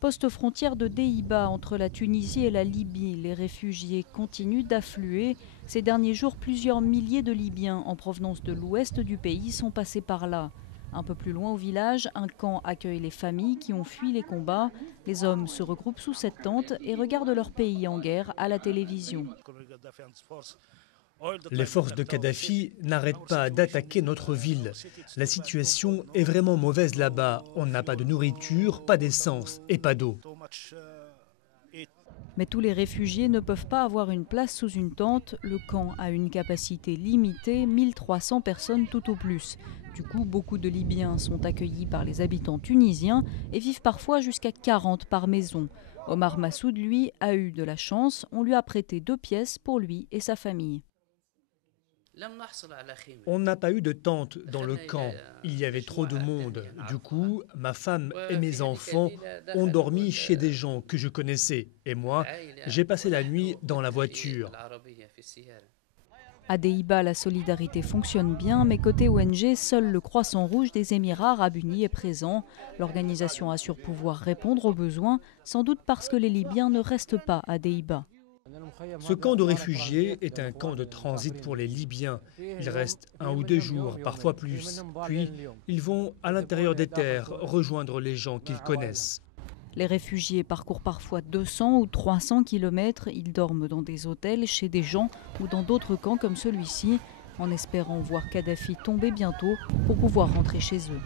Poste frontière de Deiba entre la Tunisie et la Libye, les réfugiés continuent d'affluer. Ces derniers jours, plusieurs milliers de Libyens en provenance de l'ouest du pays sont passés par là. Un peu plus loin au village, un camp accueille les familles qui ont fui les combats. Les hommes se regroupent sous cette tente et regardent leur pays en guerre à la télévision. Les forces de Kadhafi n'arrêtent pas d'attaquer notre ville. La situation est vraiment mauvaise là-bas. On n'a pas de nourriture, pas d'essence et pas d'eau. Mais tous les réfugiés ne peuvent pas avoir une place sous une tente. Le camp a une capacité limitée, 1300 personnes tout au plus. Du coup, beaucoup de Libyens sont accueillis par les habitants tunisiens et vivent parfois jusqu'à 40 par maison. Omar Massoud, lui, a eu de la chance. On lui a prêté 2 pièces pour lui et sa famille. On n'a pas eu de tente dans le camp. Il y avait trop de monde. Du coup, ma femme et mes enfants ont dormi chez des gens que je connaissais. Et moi, j'ai passé la nuit dans la voiture. À Deiba, la solidarité fonctionne bien, mais côté ONG, seul le Croissant Rouge des Émirats Arabes Unis est présent. L'organisation assure pouvoir répondre aux besoins, sans doute parce que les Libyens ne restent pas à Deiba. Ce camp de réfugiés est un camp de transit pour les Libyens. Ils restent 1 ou 2 jours, parfois plus. Puis, ils vont à l'intérieur des terres rejoindre les gens qu'ils connaissent. Les réfugiés parcourent parfois 200 ou 300 kilomètres. Ils dorment dans des hôtels, chez des gens ou dans d'autres camps comme celui-ci, en espérant voir Kadhafi tomber bientôt pour pouvoir rentrer chez eux.